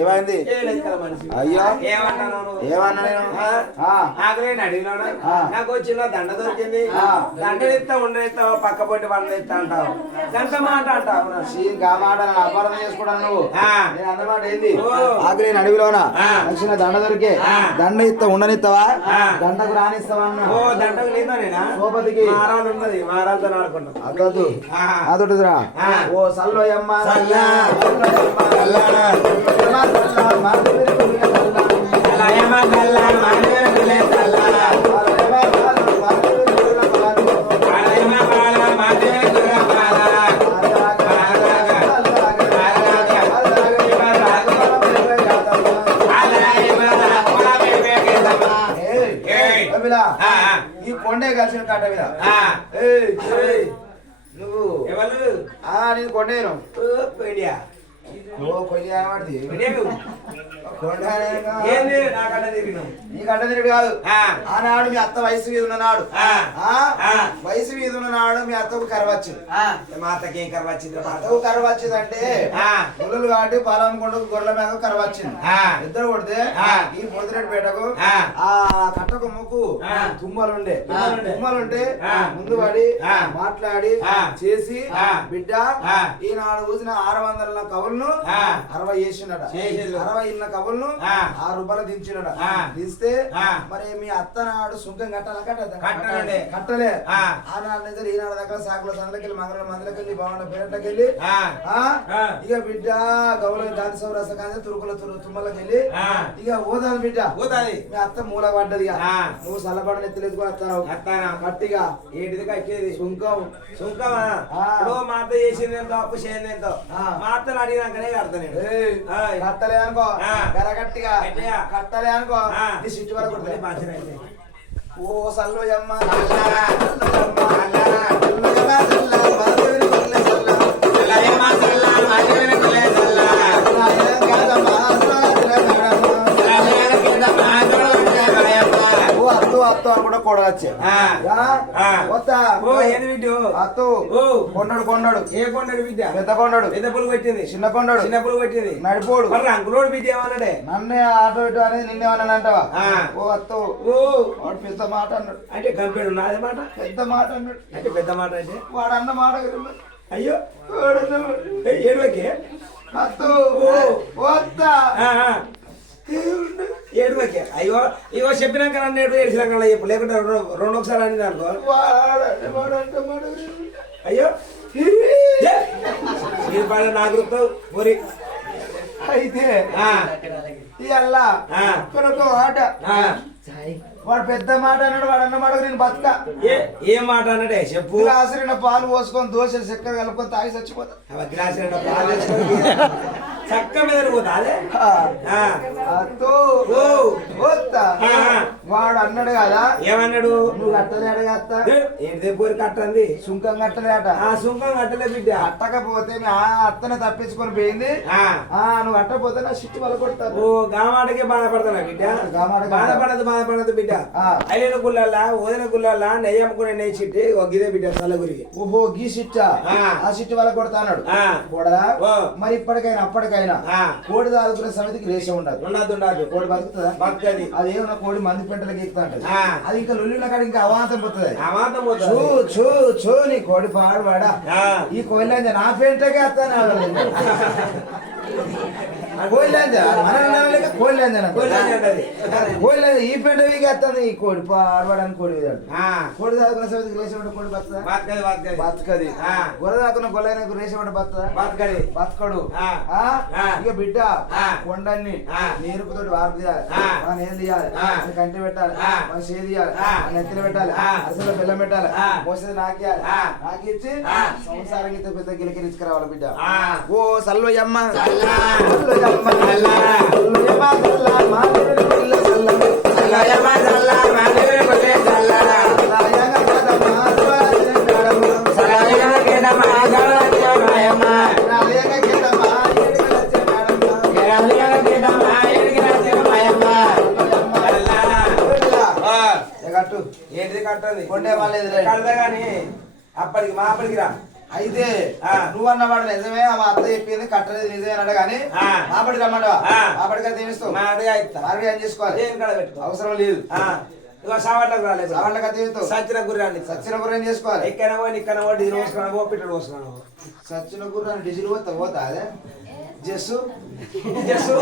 ఏమైంది? అయ్యో ఏమన్నా నేను నాకు వచ్చిన దండ దొరికింది. దండ ఇస్తా ఉండేస్తా పక్క పొట్టి వంద ఇస్తా అంటావు. గంట మాట అంటావు. మాట అపార్థం చేసుకుంటాను నువ్వు. నేను అన్నమాట ఏంది? ఆకలి నేను అడవిలోనా వచ్చిన దండ దొరికే దండ ఇస్తా ఉండనిస్తావా? దండకు రానిస్తావా? ఓ దండకు నీతోనేనా? సోపతికి మారాలు ఉన్నది. మారాలతో ఆడుకుంటాం. అదొద్దు అదొట్టురా. ఓ సల్లోయమ్మ ఈ కొండే కలిసిన కట్ట మీద నువ్వు ఎవరు? నేను కొండేను పెడియా కొయ్యాడిది నీ గడ్డ తిరిగి కాదు. ఆనాడు మీ అత్త వయసు మీద ఉన్ననాడు వయసు మీద ఉన్ననాడు మీ అత్తకు కర్ర వచ్చింది. మా అత్తకి ఏం కర్ర వచ్చింది? అత్తకు కర్ర వచ్చింది అంటే గొర్రెలు కాబట్టి పొలం కొండకు గొర్రెల మేక కర్ర వచ్చింది. ఇద్దరు కొడితే ఈ పొద్దురెడ్డి పేటకు ఆ కట్టకు ముక్కు తుమ్మలుండే ముందు పడి మాట్లాడి చేసి బిడ్డ ఈనాడు చూసిన 600 కవులను 60 చేసినట. 60 ఇన్న కవులను 6 రూపాయలు దించినట. దిస్తే మరి మీ అత్త నాడు సుంకం కట్టలే. ఆనాడు నిజాలు ఈనాడు దగ్గర సాకుల సందులకెళ్ళి మంగళ మందులకి వెళ్ళి బాగుండ పేరట్లకి వెళ్ళి ఇక బిడ్డ గౌరవ దాని సౌరస కానీ తురుకుల తుమ్మలకి వెళ్ళి ఇక ఓదాలి బిడ్డ మీ అత్త మూల పడ్డది. నువ్వు సల్లబడిన ఎత్తులేదుకు వస్తావు గట్టిగా ఏంటిది కట్టేది? సుంకం మా అత్త చేసింది ఎంతో అప్పు చేయండి ఎంతో మా అత్తను అడిగినాకనే కడతాను. కట్టలే అనుకో గరగట్టిగా కట్టలే అనుకో సిట్టు వరకు. ఓ సల్లోయమ్మ కూడా కొడవచ్చు. కొండడు కొండడు ఏ కొండడు బిడ్డ? పెద్ద కొండడు పెద్ద పులు పెట్టింది. చిన్న కొండడు చిన్న పులు పెట్టింది. నడిపోడు అంకులోడు బిడ్డ ఏమన్నాడే? నన్నే ఆటో ఇటు అనేది నిన్నేమన్నా అంటావా? ఓ అత్తో వాడు పెద్ద మాట అన్నాడు. అంటే కంపెనీ ఉన్నది మాట పెద్ద మాట అన్నాడు. అంటే పెద్ద మాట అంటే వాడు అన్న మాట అయ్యో ఏడువకే అత్తో వద్దా ఏడువకే. అయ్యో ఇగో చెప్పినాక నన్ను ఏడు ఏడ్చినాక చెప్పు, లేకుంటే రెండు ఒకసారి అని అనుకో. అయ్యో మీరు పడ నాకు పోరి అయితే ఇయ్యల్లా ఆట వాడు పెద్ద మాట అన్నాడు. వాడు అన్న మాట నేను బతుక. ఏ మాట అన్నాడే చెప్పు. గ్లాసు పాలు పోసుకొని దోశ చక్కెర కలుపుకొని తాగి చచ్చిపోతా. గ్లాసు పాలు చక్క మీద పోతా అదే అత్తో ఓ వస్తా వాడు అన్నాడు కదా ఏమన్నాడు నువ్వు కట్టలేడు కదా ఏంటి పోరు కట్టంది సుంకం కట్టలేట ఆ సుంకం కట్టలే బిడ్డ కట్టకపోతే మీ అత్తనే తప్పించుకొని పోయింది నువ్వు కట్టకపోతే నా సిట్టు వల్ల కొడతారు ఓ గామాటకే బాధపడతానా బిడ్డ బాధపడదు బిడ్డ అయిన గుళ్ళల్లా ఓదిన గుళ్ళల్లా నెయ్యి అమ్ముకునే నెయ్యి చిట్టి ఒక గిదే బిడ్డ చల్లగురికి ఓహో గీ సిట్టా ఆ సిట్టు వల్ల కొడతా అన్నాడు కూడా మరి ఇప్పటికైనా అప్పటికైనా కోడి దాదుకునే సమితికి రేష ఉండదు కోడి బతుకుతుందా బతుకది అదేమన్నా కోడి మంది పెంటలకు ఎక్కుతా ఉంటది అది ఇంకా లొల్లిన కాడ ఇంకా అవాంతం పోతుంది అవాంతం చూ చూ చూ నీ కోడి పాడు వాడా ఈ కోయిలంజ నా పెంటకే వస్తాను కోయిలంజ మన కోయిలంజ ఈ పెంట వీకి వస్తుంది ఈ కోడి పాడవాడని కోడి కోడి దాకున్న సమితికి రేష ఉంటే కోడి బతుకుదా బతుకది గొర్రె దాకున్న గొల్లైన రేష ఉంటే బతుకుదా బతకడు ఇక బిడ్డ కొండన్ని నేర్పుతోటి వార్పు చేయాలి మన ఏం తీయాలి మన కంటి పెట్టాలి మన చేతి తీయాలి మన ఎత్తిన పెట్టాలి అసలు బెల్లం పెట్టాలి మోసేది నాకేయాలి నాకిచ్చి సంసారం ఇంత పెద్ద గిలికి తీసుకురావాలి బిడ్డ ఓ సల్లోయమ్మ ఏంటిది కట్టండి కొండే వాళ్ళు కడతా గాని అప్పటికి మా అప్పటికి రా అయితే నువ్వు అన్నమాట నిజమే మా అత్త చెప్పింది కట్టలేదు నిజమే అన్నాడు కానీ మాపడి రమ్మంటవా మాపడిగా తీస్తావు మార్గం ఏం చేసుకోవాలి ఏం కడ పెట్టుకో అవసరం లేదు సావట్లకు రాలేదు సావట్లకి తీస్తావు సచ్చిన గుర్రాన్ని సచ్చిన గుర్రం ఏం చేసుకోవాలి ఎక్కడ పోయి ఇక్కడ పోయి డీజిల్ పోసుకున్నావు పిట్టడు పోసుకున్నావు సచ్చిన గుర్రాన్ని డీజిల్ పోతా అదే జస్సు జస్సు